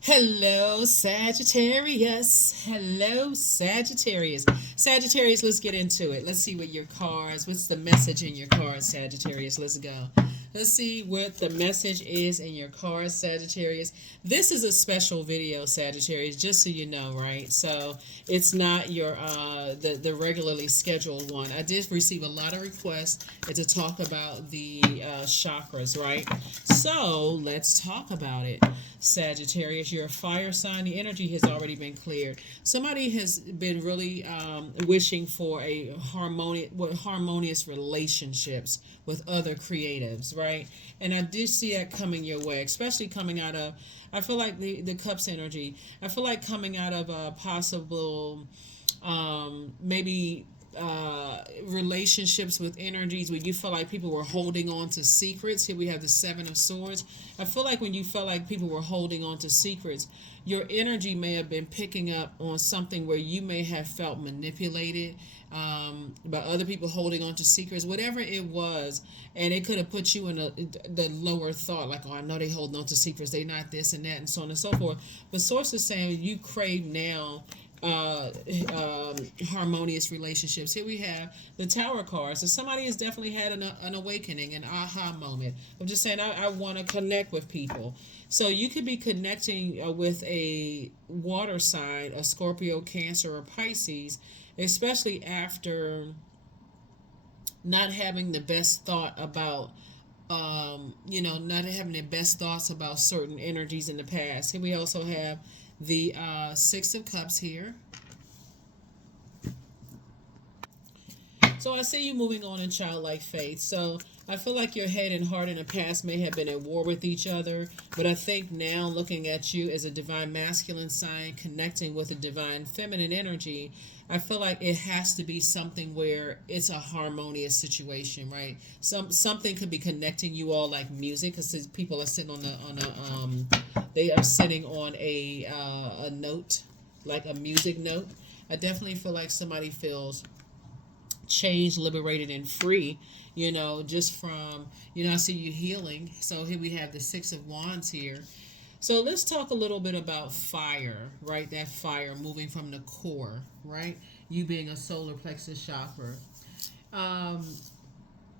Hello, Sagittarius. Hello, Sagittarius. Sagittarius, let's get into it. Let's see what your cards, what's the message in your cards, Sagittarius? Let's go. Let's see what the message is in your cards, Sagittarius. This is a special video, Sagittarius, just so you know, right? So it's not your the regularly scheduled one. I did receive a lot of requests to talk about the chakras, right? So let's talk about it. Sagittarius, you're a fire sign. The energy has already been cleared. Somebody has been really wishing for a harmonious relationships with other creatives, right? And I do see that coming your way, especially coming out of, I feel like the cups energy. I feel like coming out of a possible maybe relationships with energies where you feel like people were holding on to secrets. Here we have the Seven of Swords. I feel like when you felt like people were holding on to secrets, your energy may have been picking up on something where you may have felt manipulated by other people holding on to secrets, whatever it was, and it could have put you in the lower thought, like, oh, I know they hold on to secrets, they not this and that, and so on and so forth. But source is saying you crave now uh, harmonious relationships. Here we have the Tower card. So somebody has definitely had an awakening, an aha moment. I'm just saying, I want to connect with people. So you could be connecting with a water sign, a Scorpio, Cancer, or Pisces, especially after not having the best thought about not having the best thoughts about certain energies in the past. Here we also have the Six of Cups here. So I see you moving on in childlike faith. So I feel like your head and heart in the past may have been at war with each other, but I think now looking at you as a divine masculine sign connecting with a divine feminine energy, I feel like it has to be something where it's a harmonious situation, right? Something could be connecting you all, like music, because people are sitting they are sitting on a note, like a music note. I definitely feel like somebody feels changed, liberated, and free, just from, I see you healing. So here we have the Six of Wands here. So let's talk a little bit about fire, right? That fire moving from the core, right? You being a solar plexus chakra. Um,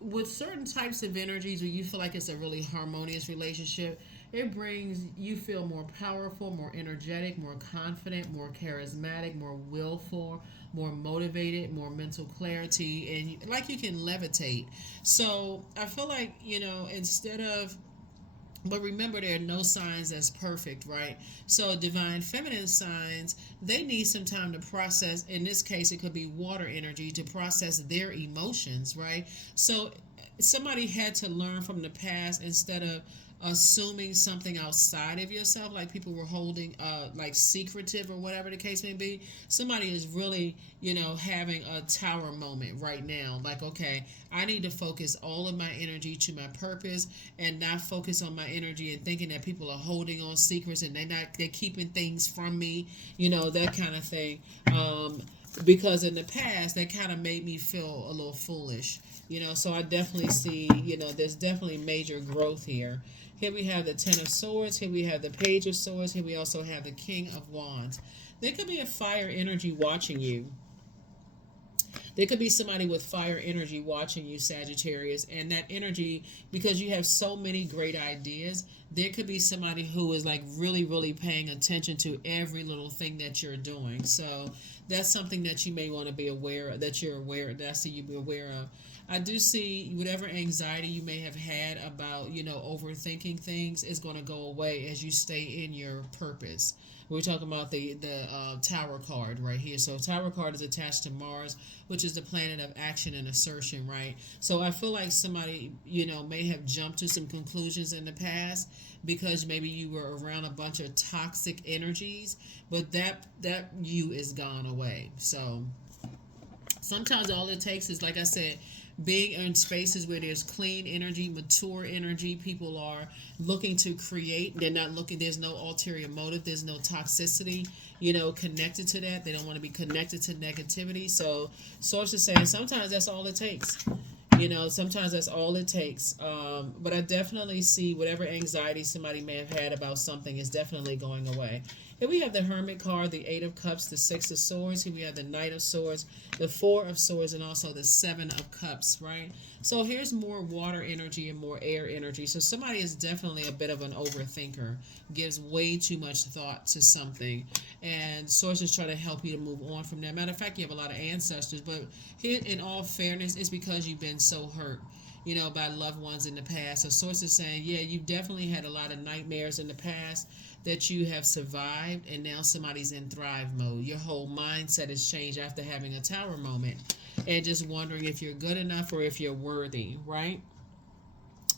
with certain types of energies where you feel like it's a really harmonious relationship, it brings you feel more powerful, more energetic, more confident, more charismatic, more willful, more motivated, more mental clarity, and like you can levitate. So I feel like, instead of, but remember, there are no signs that's perfect, right? So divine feminine signs, they need some time to process. In this case, it could be water energy to process their emotions, right? So somebody had to learn from the past instead of assuming something outside of yourself, like people were holding like secretive or whatever the case may be. Somebody is really, having a tower moment right now, like, okay, I need to focus all of my energy to my purpose and not focus on my energy and thinking that people are holding on secrets and they're keeping things from me, that kind of thing. Because in the past that kind of made me feel a little foolish, so I definitely see, there's definitely major growth here. Here we have the Ten of Swords. Here we have the Page of Swords. Here we also have the King of Wands. There could be a fire energy watching you. There could be somebody with fire energy watching you, Sagittarius, and that energy, because you have so many great ideas, there could be somebody who is like really, really paying attention to every little thing that you're doing. So that's something that you may want to be aware of, that you're aware, that I see you be aware of. I do see whatever anxiety you may have had about, overthinking things is going to go away as you stay in your purpose. We're talking about the Tower card right here. So Tower card is attached to Mars, which is the planet of action and assertion, right? So I feel like somebody, may have jumped to some conclusions in the past because maybe you were around a bunch of toxic energies, but that you is gone away. So sometimes all it takes is, like I said, being in spaces where there's clean energy, mature energy. People are looking to create. They're not looking, there's no ulterior motive, there's no toxicity, connected to that. They don't want to be connected to negativity. So sources saying sometimes that's all it takes. You know, sometimes that's all it takes. But I definitely see whatever anxiety somebody may have had about something is definitely going away. Here we have the Hermit card, the Eight of Cups, the Six of Swords. Here we have the Knight of Swords, the Four of Swords, and also the Seven of Cups, right? So here's more water energy and more air energy. So somebody is definitely a bit of an overthinker, gives way too much thought to something, and sources try to help you to move on from that. Matter of fact, you have a lot of ancestors, but here, in all fairness, it's because you've been so hurt, you know, by loved ones in the past. So sources saying, yeah, you've definitely had a lot of nightmares in the past that you have survived, and now somebody's in thrive mode. Your whole mindset has changed after having a tower moment and just wondering if you're good enough or if you're worthy, right?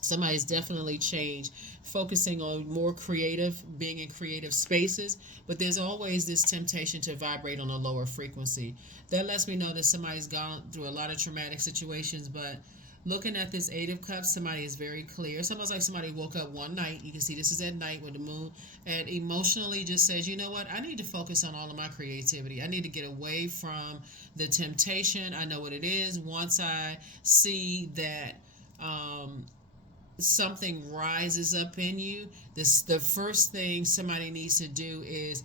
Somebody's definitely changed, focusing on more creative, being in creative spaces, but there's always this temptation to vibrate on a lower frequency. That lets me know that somebody's gone through a lot of traumatic situations, but looking at this Eight of Cups, somebody is very clear. It's almost like somebody woke up one night. You can see this is at night with the moon, and emotionally just says, you know what? I need to focus on all of my creativity. I need to get away from the temptation. I know what it is. Once I see that something rises up in you, this the first thing somebody needs to do is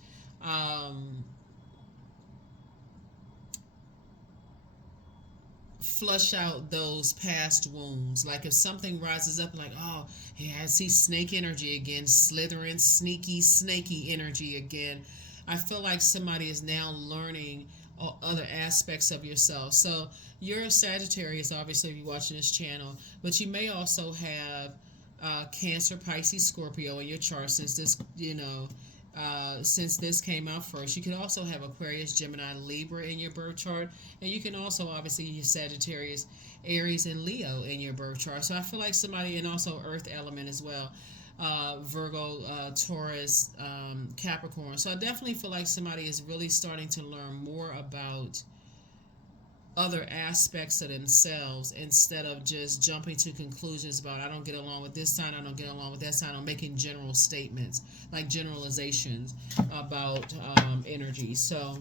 flush out those past wounds. Like if something rises up, like, oh, yeah, I see snake energy again, slithering, sneaky, snaky energy again. I feel like somebody is now learning other aspects of yourself. So you're a Sagittarius, obviously, if you're watching this channel, but you may also have Cancer, Pisces, Scorpio in your chart, since this, since this came out first. You could also have Aquarius, Gemini, Libra in your birth chart, and you can also obviously use Sagittarius, Aries, and Leo in your birth chart. So I feel like somebody, and also Earth element as well, Virgo, Taurus, Capricorn. So I definitely feel like somebody is really starting to learn more about other aspects of themselves instead of just jumping to conclusions about, I don't get along with this sign, I don't get along with that sign, or making general statements, like generalizations about energy. So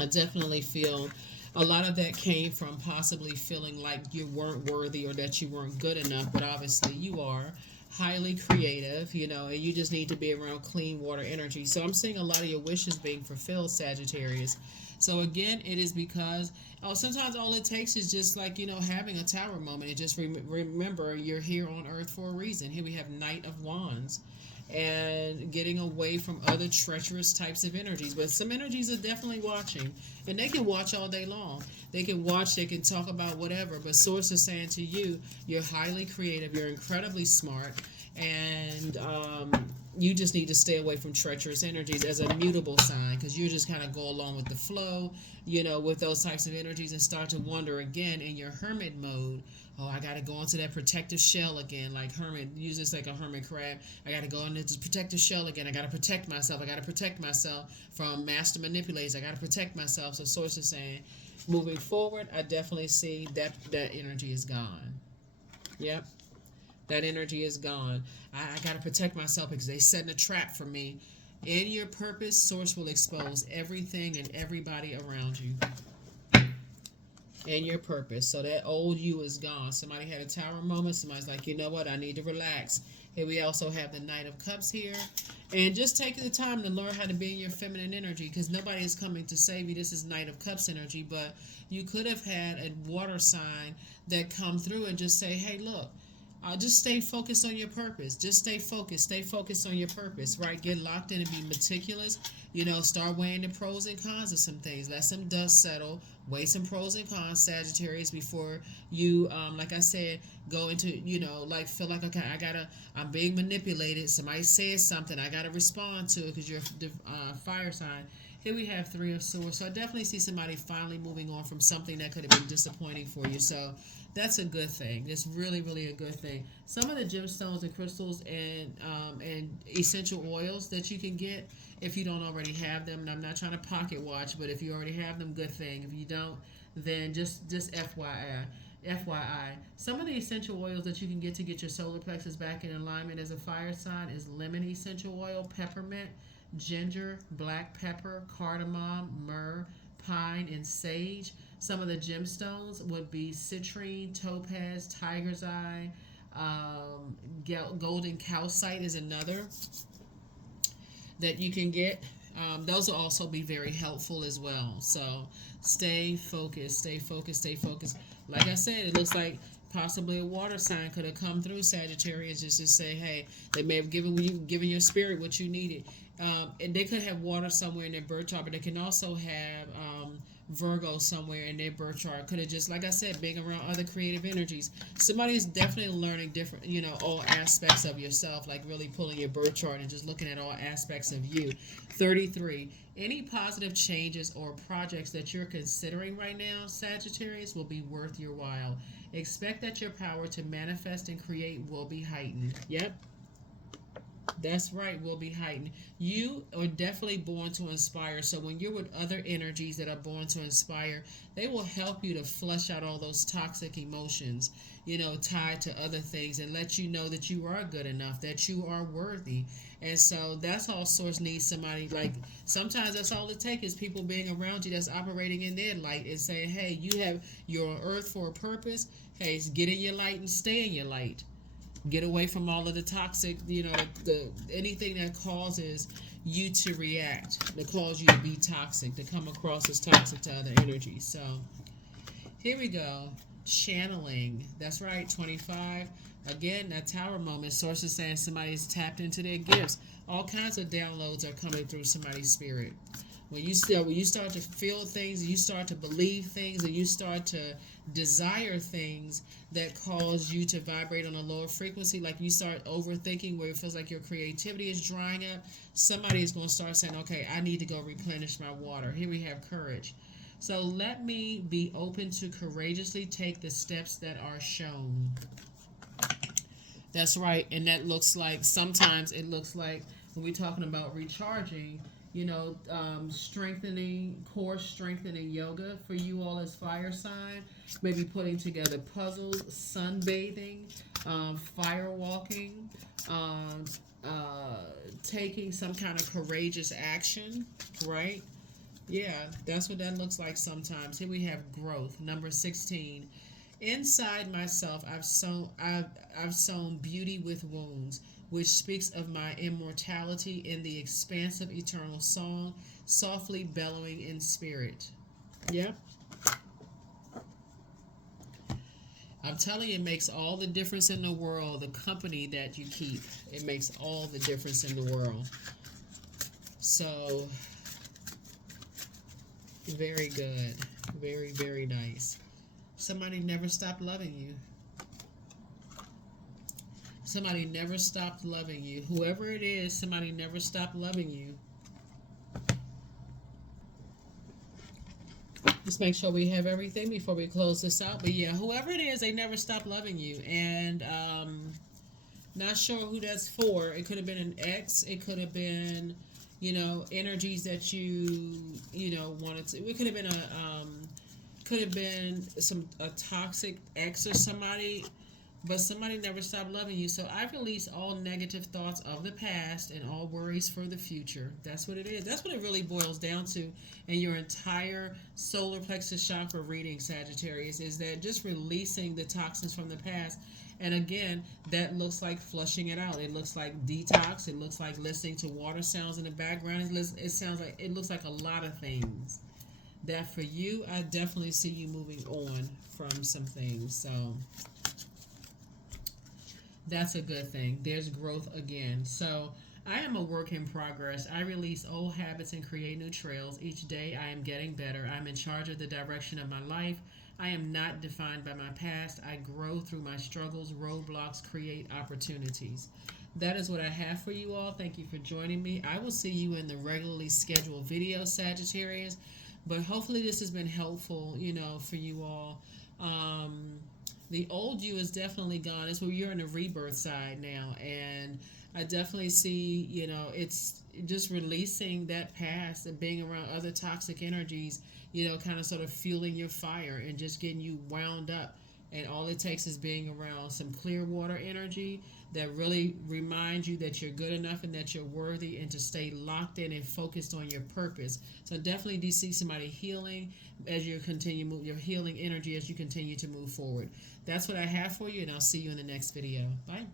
I definitely feel a lot of that came from possibly feeling like you weren't worthy or that you weren't good enough, but obviously you are highly creative, and you just need to be around clean water energy. So I'm seeing a lot of your wishes being fulfilled, Sagittarius. So again, it is because sometimes all it takes is just like, having a tower moment, and just remember you're here on earth for a reason. Here we have Knight of Wands, and getting away from other treacherous types of energies. But some energies are definitely watching, and they can watch all day long. They can watch, they can talk about whatever, but source is saying to you, you're highly creative, you're incredibly smart, and you just need to stay away from treacherous energies as a mutable sign, because you just kind of go along with the flow, with those types of energies, and start to wonder again in your hermit mode. Oh, I got to go into that protective shell again, like hermit, use this like a hermit crab. I got to go into this protective shell again. I got to protect myself. I got to protect myself from master manipulators. I got to protect myself. So source is saying, moving forward, I definitely see that energy is gone. Yep. That energy is gone. I got to protect myself because they setting a trap for me. In your purpose, source will expose everything and everybody around you. In your purpose. So that old you is gone. Somebody had a tower moment. Somebody's like, you know what? I need to relax. Here we also have the Knight of Cups here. And just taking the time to learn how to be in your feminine energy, because nobody is coming to save you. This is Knight of Cups energy, but you could have had a water sign that come through and just say, hey, look, just stay focused on your purpose. Just stay focused. Stay focused on your purpose, right? Get locked in and be meticulous. Start weighing the pros and cons of some things. Let some dust settle. Weigh some pros and cons, Sagittarius, before you, like I said, go into, feel like, okay, I'm being manipulated. Somebody says something. I got to respond to it because you're a fire sign. Here we have Three of Swords. So I definitely see somebody finally moving on from something that could have been disappointing for you. So that's a good thing. It's really, really a good thing. Some of the gemstones and crystals and essential oils that you can get, if you don't already have them, and I'm not trying to pocket watch, but if you already have them, good thing. If you don't, then just FYI. Some of the essential oils that you can get to get your solar plexus back in alignment as a fire sign is lemon essential oil, peppermint, ginger, black pepper, cardamom, myrrh, pine, and sage. Some of the gemstones would be citrine, topaz, tiger's eye, golden calcite is another that you can get. Those will also be very helpful as well. So stay focused, stay focused, stay focused. Like I said, it looks like possibly a water sign could have come through Sagittarius just to say, hey, they may have given your spirit what you needed. And they could have water somewhere in their birth chart, but they can also have Virgo somewhere in their birth chart. Could have just, like I said, being around other creative energies. Somebody's definitely learning different, all aspects of yourself, like really pulling your birth chart and just looking at all aspects of you. 33. Any positive changes or projects that you're considering right now, Sagittarius, will be worth your while. Expect that your power to manifest and create will be heightened. Yep. That's right, will be heightened. You are definitely born to inspire. So when you're with other energies that are born to inspire, they will help you to flush out all those toxic emotions, tied to other things, and let you know that you are good enough, that you are worthy. And so that's all Source needs somebody. Like, sometimes that's all it takes is people being around you that's operating in their light and saying, hey, you have your earth for a purpose. Hey, get in your light and stay in your light. Get away from all of the toxic, the anything that causes you to react, that causes you to be toxic, to come across as toxic to other energies. So here we go. Channeling. That's right, 25. Again, that tower moment. Source is saying somebody's tapped into their gifts. All kinds of downloads are coming through somebody's spirit. When you start to feel things, you start to believe things, and you start to desire things that cause you to vibrate on a lower frequency, like you start overthinking where it feels like your creativity is drying up, somebody is going to start saying, okay, I need to go replenish my water. Here we have courage. So let me be open to courageously take the steps that are shown. That's right. And that looks like, sometimes it looks like when we're talking about recharging, core strengthening yoga for you all as fire sign, maybe putting together puzzles, sunbathing, fire walking, taking some kind of courageous action, right? Yeah, that's what that looks like sometimes. Here we have growth, number 16. Inside myself, I've sown beauty with wounds, which speaks of my immortality in the expansive eternal song, softly bellowing in spirit. Yep. I'm telling you, it makes all the difference in the world, the company that you keep. It makes all the difference in the world. So, very good. Very, very nice. Somebody never stopped loving you. Somebody never stopped loving you. Whoever it is, somebody never stopped loving you. Just make sure we have everything before we close this out. But yeah, whoever it is, they never stopped loving you. And not sure who that's for. It could have been an ex. It could have been, energies that you wanted to. It could have been a toxic ex or somebody. But somebody never stopped loving you. So I release all negative thoughts of the past and all worries for the future. That's what it is. That's what it really boils down to in your entire solar plexus chakra reading, Sagittarius, is that just releasing the toxins from the past. And again, that looks like flushing it out. It looks like detox. It looks like listening to water sounds in the background. It looks like a lot of things. That for you, I definitely see you moving on from some things. So that's a good thing. There's growth again. So I am a work in progress. I release old habits and create new trails. Each day I am getting better. I'm in charge of the direction of my life. I am not defined by my past. I grow through my struggles. Roadblocks create opportunities. That is what I have for you all. Thank you for joining me. I will see you in the regularly scheduled video, Sagittarius. But hopefully this has been helpful, for you all. The old you is definitely gone. It's where you're in the rebirth side now. And I definitely see, it's just releasing that past and being around other toxic energies, kind of sort of fueling your fire and just getting you wound up And all it takes is being around some clear water energy that really reminds you that you're good enough and that you're worthy, and to stay locked in and focused on your purpose. So definitely do see somebody healing as you continue move your healing energy as you continue to move forward. That's what I have for you, and I'll see you in the next video. Bye.